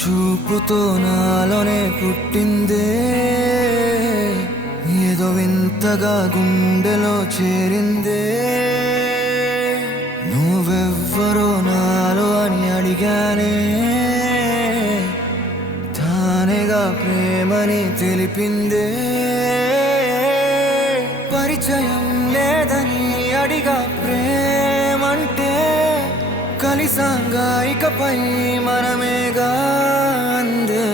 చూపుతో నాలోనే పుట్టిందే, ఏదో వింతగా గుండెలో చేరిందే. నువ్వెవ్వరో నాలో అని అడిగానే, తానేగా ప్రేమని తెలిపిందే. పరిచయం లేదని అడిగా ప్రేమంటే, కలిసాంగా ఇకపై మనమేగా అందే.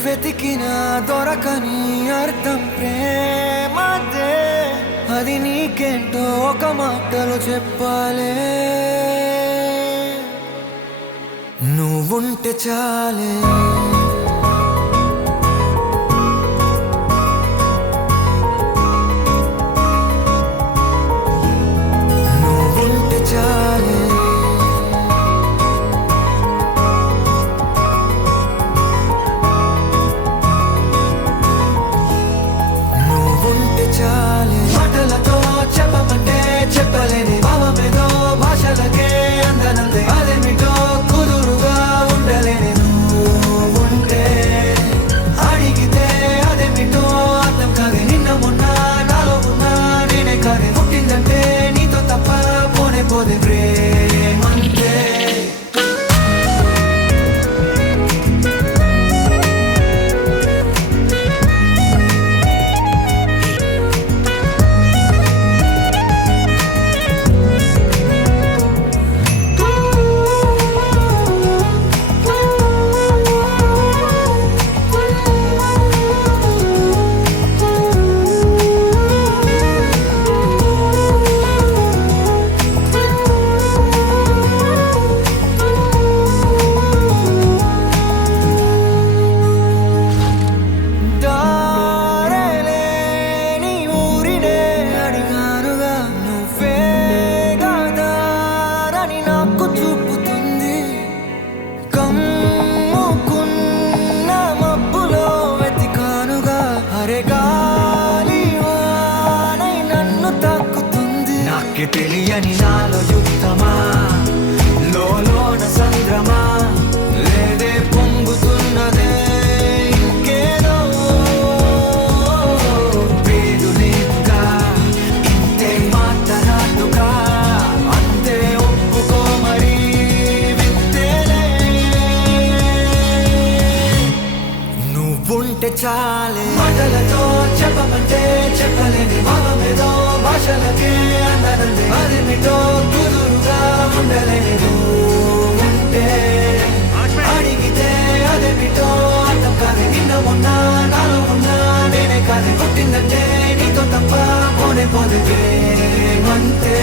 వెతికినా దొరకని అర్థం ప్రేమదే, అది నీకేంటో ఒక మాటలో చెప్పాలే. నువ్వుంటే చాలే, నువ్వుంటే చాలే, నువ్వుంటే చాలే. మాటలతో చెప్పమంటే చెప్పలేని భావమేదో భాషలకే అందనందే. అదేమిటో కుదురుగా ఉండలేని నువ్వుంటే, అడిగితే అదేమిటో అర్థం కాదే. నిన్న మొన్న నాలో ఉన్నా నేనే కాదే. పుట్టిందంటే నీతో తప్ప పోనే పోదే ప్రేమంతే. తెలియని నాలో యుద్ధమా, లోన సంద్రమా, లేదే పొంగుతున్నదే ఇంకేదో. పేరు లేదుగా ఇంతే మాట్లాడుగా, అంతే ఒప్పుకో మరి వింతేలే. నువ్వుంటే చాలే, మాటలతో చెప్పమంటే చెప్పలేని భావమేదో భాషలకే అందనందే. అదేమిటో కుదురుగా ఉండలేని నువ్వుంటే, అడిగితే అదేమిటో అర్థం కాదే. నిన్న మొన్న నాలో ఉన్నా నేనే కాదే. పుట్టిందంటే నీతో తప్ప పోనే పోదే ప్రేమంతే.